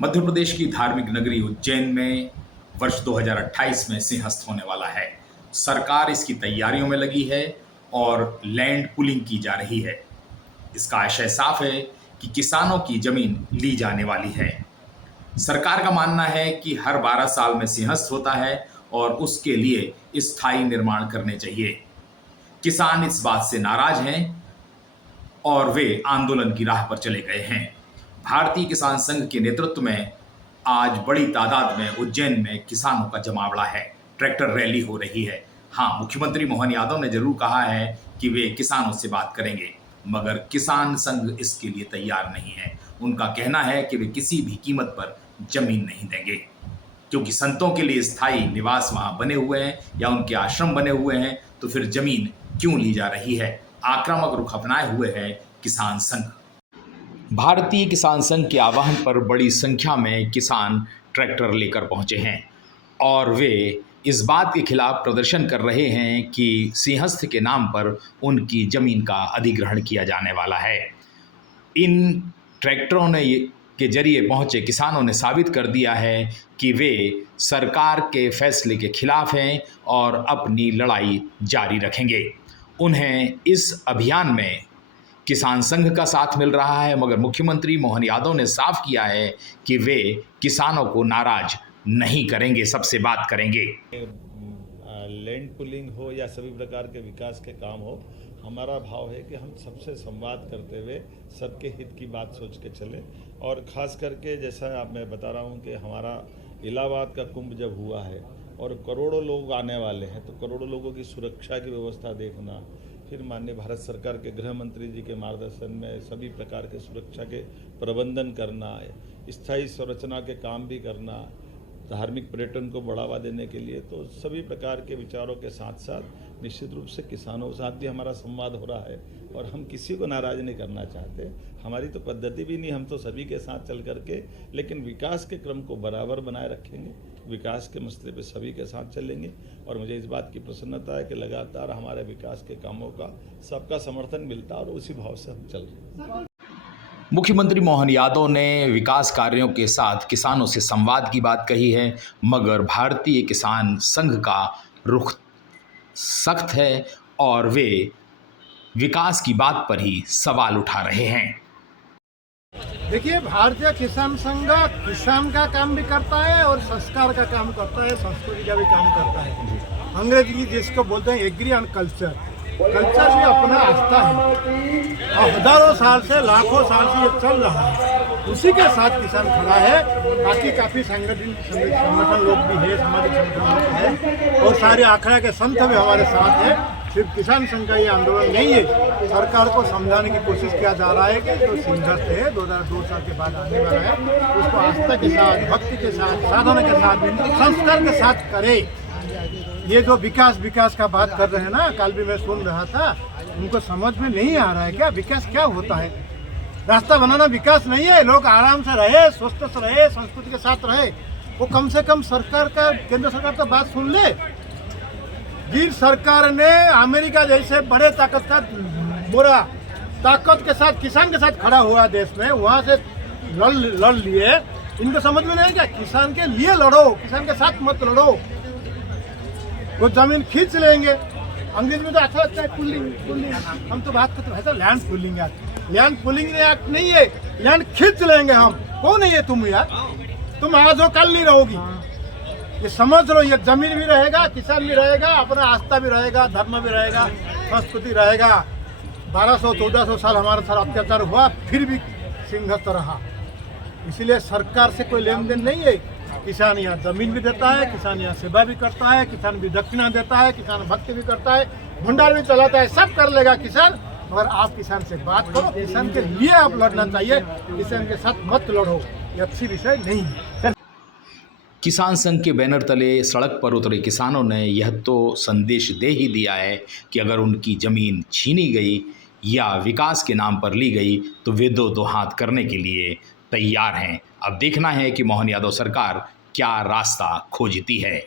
मध्य प्रदेश की धार्मिक नगरी उज्जैन में वर्ष 2028 में सिंहस्थ होने वाला है। सरकार इसकी तैयारियों में लगी है और लैंड पुलिंग की जा रही है। इसका आशय साफ है कि किसानों की जमीन ली जाने वाली है। सरकार का मानना है कि हर 12 साल में सिंहस्थ होता है और उसके लिए स्थायी निर्माण करने चाहिए। किसान इस बात से नाराज हैं और वे आंदोलन की राह पर चले गए हैं। भारतीय किसान संघ के नेतृत्व में आज बड़ी तादाद में उज्जैन में किसानों का जमावड़ा है। ट्रैक्टर रैली हो रही है। हाँ, मुख्यमंत्री मोहन यादव ने जरूर कहा है कि वे किसानों से बात करेंगे, मगर किसान संघ इसके लिए तैयार नहीं है। उनका कहना है कि वे किसी भी कीमत पर जमीन नहीं देंगे, क्योंकि संतों के लिए स्थायी निवास वहां बने हुए हैं या उनके आश्रम बने हुए हैं, तो फिर जमीन क्यों ली जा रही है। आक्रामक रुख अपनाए हुए है किसान संघ। भारतीय किसान संघ के आह्वान पर बड़ी संख्या में किसान ट्रैक्टर लेकर पहुंचे हैं और वे इस बात के खिलाफ प्रदर्शन कर रहे हैं कि सिंहस्थ के नाम पर उनकी जमीन का अधिग्रहण किया जाने वाला है। इन ट्रैक्टरों ने के जरिए पहुंचे किसानों ने साबित कर दिया है कि वे सरकार के फैसले के खिलाफ हैं और अपनी लड़ाई जारी रखेंगे। उन्हें इस अभियान में किसान संघ का साथ मिल रहा है, मगर मुख्यमंत्री मोहन यादव ने साफ किया है कि वे किसानों को नाराज नहीं करेंगे, सबसे बात करेंगे। लैंड पुलिंग हो या सभी प्रकार के विकास के काम हो, हमारा भाव है कि हम सबसे संवाद करते हुए सबके हित की बात सोच के चले। और ख़ास करके जैसा आप मैं बता रहा हूँ कि हमारा इलाहाबाद का कुंभ जब हुआ है और करोड़ों लोग आने वाले हैं, तो करोड़ों लोगों की सुरक्षा की व्यवस्था देखना, फिर माननीय भारत सरकार के गृह मंत्री जी के मार्गदर्शन में सभी प्रकार के सुरक्षा के प्रबंधन करना, स्थायी संरचना के काम भी करना, धार्मिक पर्यटन को बढ़ावा देने के लिए, तो सभी प्रकार के विचारों के साथ साथ निश्चित रूप से किसानों के साथ भी हमारा संवाद हो रहा है और हम किसी को नाराज नहीं करना चाहते। हमारी तो पद्धति भी नहीं, हम तो सभी के साथ चल करके लेकिन विकास के क्रम को बराबर बनाए रखेंगे, विकास के मसले पे सभी के साथ चलेंगे। और मुझे इस बात की प्रसन्नता है कि लगातार हमारे विकास के कामों का सबका समर्थन मिलता है और उसी भाव से हम चल रहे हैं। मुख्यमंत्री मोहन यादव ने विकास कार्यों के साथ किसानों से संवाद की बात कही है, मगर भारतीय किसान संघ का रुख सख्त है और वे विकास की बात पर ही सवाल उठा रहे हैं। देखिए, भारतीय किसान संघ किसान का काम भी करता है और संस्कार का काम करता है, संस्कृति का भी काम करता है। अंग्रेजी जिसको बोलते हैं एग्री एंड कल्चर भी अपना आस्था है और हजारों साल से लाखों साल से ये चल रहा है। उसी के साथ किसान खड़ा है। बाकी काफ़ी संगठन लोग भी है, सामाजिक संगठन लोग है और सारे आखड़ा के संत भी हमारे साथ है। सिर्फ किसान संघ का ये आंदोलन नहीं है। सरकार को समझाने की कोशिश किया जा रहा है कि जो सिंहस्थ है 2002 साल के बाद आने वाला है, उसको आस्था के साथ, भक्ति के साथ, साधना के साथ, संस्कार के साथ करे। ये जो विकास का बात कर रहे हैं ना, कल भी मैं सुन रहा था, उनको समझ में नहीं आ रहा है क्या विकास क्या होता है। रास्ता बनाना विकास नहीं है। लोग आराम से रहे, स्वस्थ से रहे, संस्कृति के साथ रहे। वो कम से कम सरकार का, केंद्र सरकार का बात सुन ले। जिस सरकार ने अमेरिका जैसे बड़े ताकत का बुरा ताकत के साथ किसान के साथ खड़ा हुआ देश में, वहाँ से लड़ लिए। इनको समझ में नहीं क्या, किसान के लिए लड़ो, किसान के साथ मत लड़ो। वो जमीन खींच लेंगे। अंग्रेजी में तो अच्छा लगता है पुलिंग, हम तो बात करते हैं land pulling act. Land pulling act नहीं है, लैंड खींच लेंगे हम। कौन है ये तुम यार? तुम आज हो कल नहीं रहोगी, ये समझ लो। ये जमीन भी रहेगा, किसान भी रहेगा, अपना आस्था भी रहेगा, धर्म भी रहेगा, संस्कृति रहेगा। 1200-1400 साल हमारे साथ अत्याचार हुआ, फिर भी सिंहस्थ रहा। इसीलिए सरकार से कोई लेन देन नहीं है। किसान यहाँ जमीन भी देता है, किसान यहाँ सेवा भी करता है, किसान भी दक्षिणा देता है, किसान भक्ति भी करता है, भंडार भी चलाता है, सब कर लेगा किसान। और आप किसान से बात करो, किसान के लिए आप लड़ना चाहिए, किसान के साथ मत लड़ो। ये अच्छी विषय नहीं है। किसान संघ के बैनर तले सड़क पर उतरे किसानों ने यह तो संदेश दे ही दिया है कि अगर उनकी जमीन छीनी गई या विकास के नाम पर ली गई तो वे दो हाथ करने के लिए तैयार हैं। अब देखना है कि मोहन यादव सरकार क्या रास्ता खोजती है।